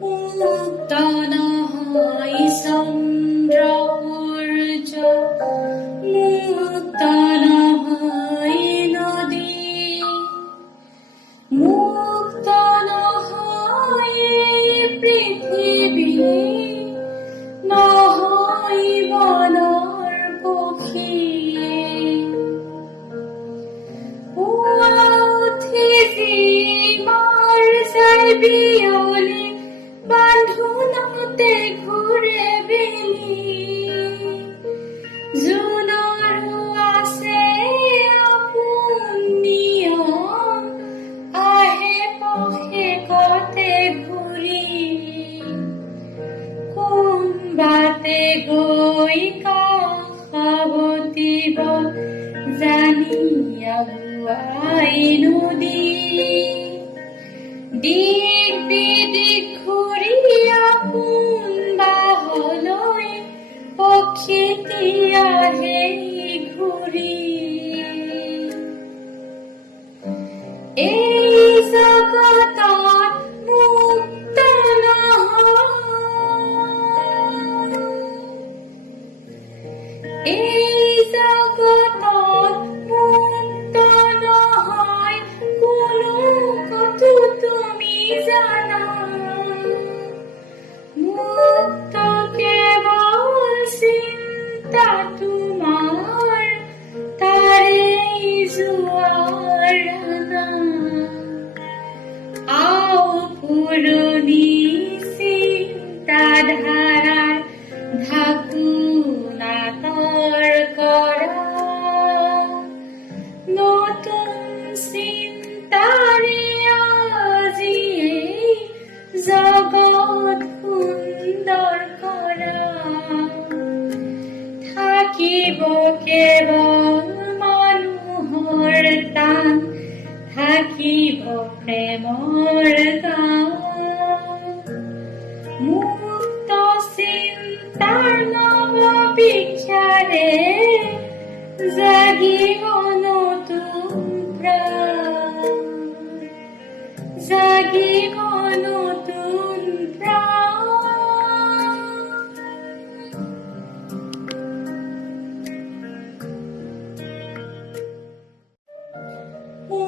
মুক্ত নহয় চন্দ্ৰ সূৰ্য, মুক্ত নহয় নদী, মুক্ত নহয় পৃথিৱী, নহয় বনৰ পক্ষী। পুৱা উঠি যি মাৰ যায় বিয়লি, বান্ধোনতে ঘূৰে বেলি। জোনৰো আছে আপোন নিয়ম, আহে পখে কতে ঘূৰি। কোন বাটে গৈ কাষাবতিব, জানি আগুৱাই নদী। দিক বিদিক ঘূৰি আপোন বাহলৈ, পক্ষীটি আহে ঘূৰি। এই জগতত মুক্ত নহয়, এই জগতত মুক্ত নহয় কোনো কতো তুমি জানা। মুক্ত কেৱল চিন্তা তোমাৰ, তাৰেই জোৱাৰ ৰাণা। আও পুৰণি চিন্তাধাৰাৰ ঢাকুন আঁতৰ কৰা, নতুন চিন্তাৰে আজিয়েই জগত সুন্দৰ কৰা। থাকিব কেৱল মানুহৰ টান, থাকিব প্ৰেমৰ গান। মুক্ত চিন্তাৰ নৱ বিখ্যাৰে